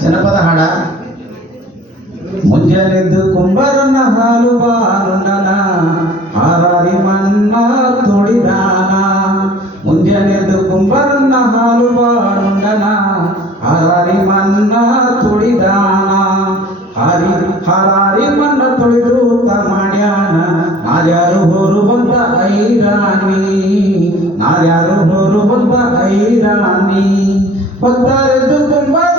ಜನಪದ ಹಾಡ ಮುಂಜಾನೆದ್ದು ಕುಂಬರನ್ನ ಹಾಲು ಬಾನುಂಡನ ಹಾರಾರಿ ಮನ್ನ ತುಳಿದಾನ ಮುಂಜಾನೆದ್ದು ಕುಂಬರನ್ನ ಹಾಲು ಬಾನುಂಡನ ಹಾರಾರಿ ಮನ್ನ ತುಳಿದಾನ ಹಾರಿ ಹಾರಾರಿ ಮನ್ನ ತುಳಿದು ಮಾಡ್ಯಾನ ನಾರ್ಯಾರು ಹೊರುವಂತ ಐರಾಣಿ ನಾರ್ಯಾರು ಹೊರುವಂತ ಐರಾಣಿ ಭಕ್ತರೆದ್ದು ಕುಂಬರನ್ನ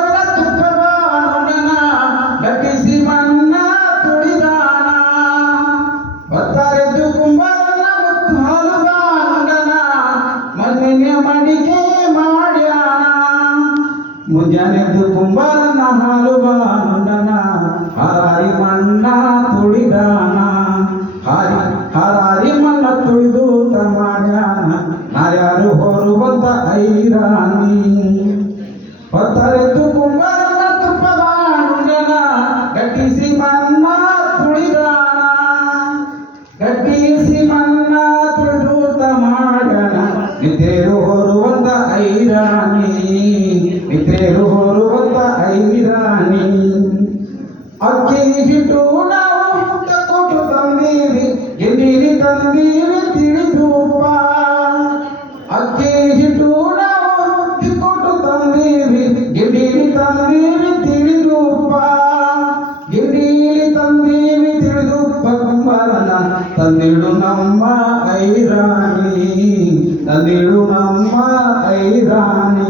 ಮುಂಜಾನೆದ್ದು ಕುಂಬಾರನ ಹಾಲು ಬಾನುಂಡನ ಹಾರಾರಿ ಮಣ್ಣ ತುಳಿದಾನ ಹಾರಿ ಹಾರಾರಿ ಮಣ್ಣ ತುಳಿದು ಮಾಡ್ಯಾನ ನಾರ್ಯಾರು ಹೊರುವಂತ ಐರಾಣಿ ಹೊತ್ತರೆದ್ದು ಕುಂಬಾರನ ತುಪ್ಪ ಬಾನುಂಡನ ಗಟ್ಟಿಸಿ ಮಣ್ಣ ತುಳಿದಾನ ಗಟ್ಟಿಸಿ ಮಣ್ಣ ತಂದೀವಿ ಎಲ್ಲಿರಿ ತಂದೀವಿ ತಿಳಿದೂಪ ಅಕ್ಕಿ ಹಿಟ್ಟು ನಾವು ಕೊಟ್ಟು ತಂದೀವಿ ಗಿಂಡಿಲಿ ತಂದೀವಿ ತಿಳಿದೂಪ ಗಿಂಡಿಲಿ ತಂದೀವಿ ತಿಳಿದೂಪ ಕುಂಬಾರನ ತಂದಿಡು ನಮ್ಮ ಐರಾಣಿ ತಂದಿಡು ನಮ್ಮ ಐರಾಣಿ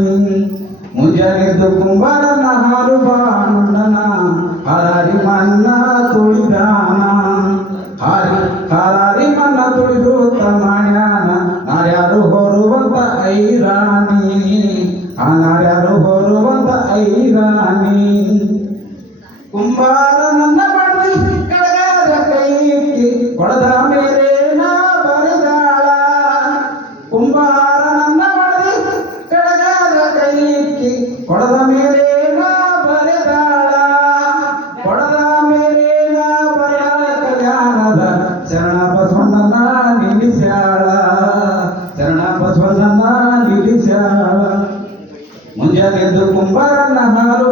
ಮುಂಜಾನೆದ್ದು ಕುಂಬಾರನ ಹಾಲು ಬಾನುಂಡನ কানার বড় বাবা রানী। কুম্ভার dari kumparan nahar